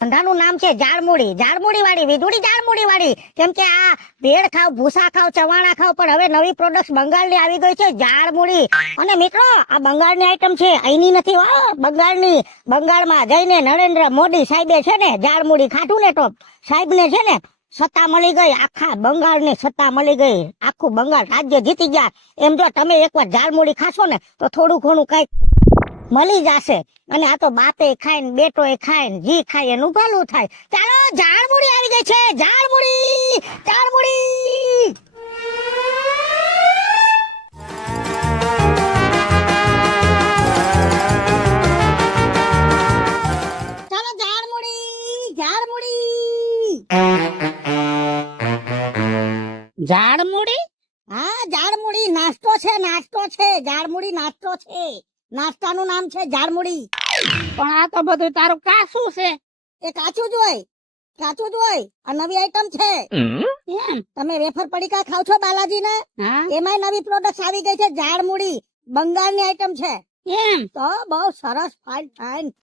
ધંધાનું નામ છે ઝાડમૂળી. ઝાડમૂળી વાળી વીજળી, ઝાડમૂળી વાળી. કેમ કે આ ભેળ ખાવ, ભૂસા ખાવ, ચવાણા ખાવ, પણ હવે નવી પ્રોડક્ટ બંગાળની આવી ગઈ છે ઝાડમૂળી. અને મિત્રો આ બંગાળની આઈટમ છે, અહીંની નથી હો, બંગાળની. બંગાળમાં જઈને નરેન્દ્ર મોદી સાહેબે છે ને ઝાડમૂળી ખાધું ને તો સાહેબને છે ને સત્તા મળી ગઈ, આખા બંગાળની સત્તા મળી ગઈ, આખું બંગાળ રાજ્ય જીતી ગયા. એમ જો તમે એકવાર ઝાડમૂળી ખાશો ને તો થોડું ઘણું કઈક મળી જશે. અને આ તો બાપે ખાય ને બેટો ખાય ને જી ખાય એનું ભલું થાય. ચાલો ઝાડમૂળી આવી ગઈ છે, ઝાડમૂળી, ઝાડમૂળી. ચાલો ઝાડમૂળી, ઝાડમૂળી. ઝાડમૂળી? હા ઝાડમૂળી નાસ્તો છે, નાસ્તો છે, ઝાડમૂળી નાસ્તો છે. નાસ્તાનું નામ છે ઝાડમૂળી. પણ આ તો બધું તારું કાસું છે. એ કાચું જ હોય, કાચું જ હોય. આ નવી આઈટમ છે. એમ? તમે વેફર પડીકા ખાવ છો બાલાજી ને, હા એમાંય નવી પ્રોડક્ટ આવી ગઈ છે ઝાડમૂળી. બંગાળની આઈટમ છે. એમ? તો બહુ સરસ, ફાઇન ફાઇન